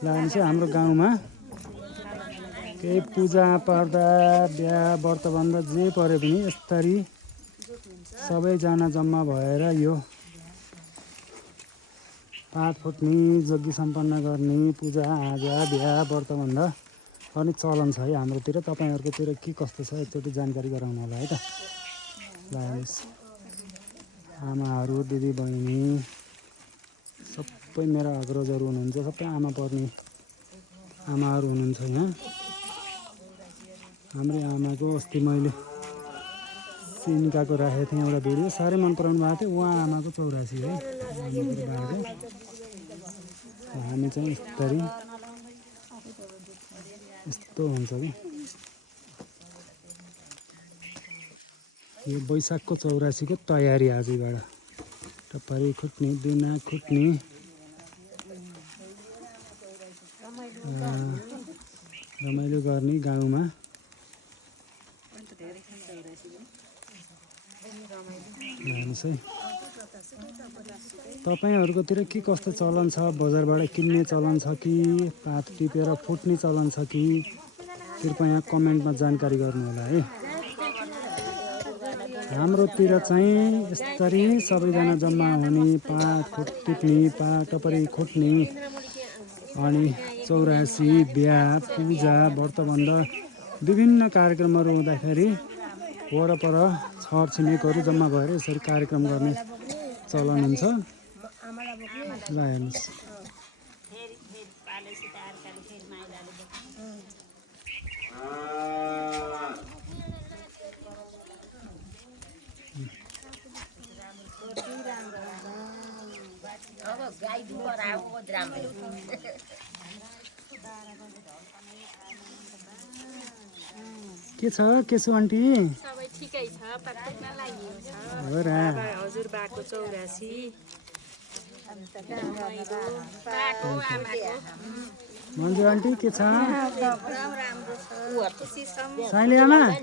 लाग्नु चाहिँ हाम्रो गाउँमा केही पूजा पर्दा बिहा व्रतबन्ध जे परे पनि यसरी सबैजना जम्मा भएर यो पाठ फुट्ने यज्ञ सम्पन्न गर्ने पूजा आजा बिहा व्रतबन्ध गर्ने चलन छ है हाम्रोतिर। तपाईँहरूकोतिर के कस्तो छ एकचोटि जानकारी गराउनु होला है त। ल हेर्नुहोस् आमाहरू दिदी बहिनी सबै मेरा अग्रजहरू हुनुहुन्छ, सबै आमा पर्ने आमाहरू हुनुहुन्छ यहाँ। हाम्रै आमाको अस्ति मैले सिन्काको राखेको थिएँ एउटा भिडियो, साह्रै मन पराउनु भएको थियो। उहाँ आमाको 84 है हामी चाहिँ यसरी यस्तो हुन्छ कि यो वैशाखको 84 को तयारी आजैबाट टपरी खुट्ने दुना खुट्ने रमाइलो गर्ने गाउँमा। हेर्नुहोस् है तपाईँहरूकोतिर के कस्तो चलन छ, बजारबाट किन्ने चलन छ कि पात टिपेर फुट्ने चलन छ कि कृपया कमेन्टमा जानकारी गर्नु होला है। हाम्रोतिर चाहिँ यसरी सबैजना जम्मा हुने, पात टिप्ने, टपरी खुट्ने अनि 84 बिहा पूजा व्रतबन्ध विभिन्न कार्यक्रमहरू हुँदाखेरि वरपर छर छिमेकहरू जम्मा भएर यसरी कार्यक्रम गर्ने चलन हुन्छ। ल हेर्नुहोस् के छ केसु आन्टी? सबै ठिकै छ, पत्रिका लागि छ। हो र हजुरबाको 84 बाको आमाको मन्जु आन्टी के छ? साइली आमा है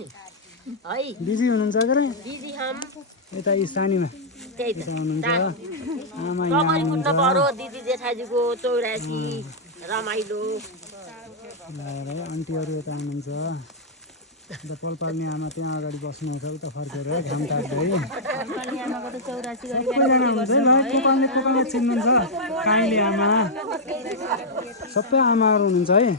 बिजी हुनुहुन्छ के रे? दिदी हम यता सानीमा त्यही त हुनुहुन्छ आमा यहाँ कमरी कुट्न हुनुहुन्छ। पर्यो दिदी जेठाजीको 84 रमाइलो। ल आन्टीहरू यता हुनुहुन्छ। अन्त पोलपाल्ने आमा त्यहाँ अगाडि बस्नुहुन्छ उता फर्केर घाम काट्दै। सबैजना हुन्छ है, कोपाल्ने चिन्नुहुन्छ काइले आमा सबै आमाहरू हुनुहुन्छ है।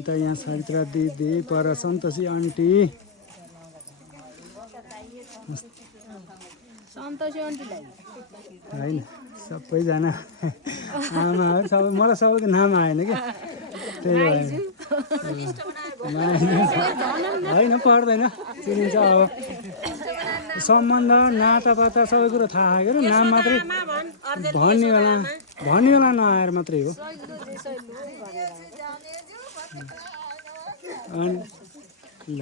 यता यहाँ सावित्रा दिदी पर सन्तोषी आन्टी होइन सबैजना आमाहरू सबै मलाई सबैको नाम आएन क्या त्यही भएर होइन पर्दैन चिनिन्छ। अब सम्बन्ध नातापाता सबै कुरो थाहा के नाम मात्रै भन्ने बेला नआएर मात्रै हो। अनि ल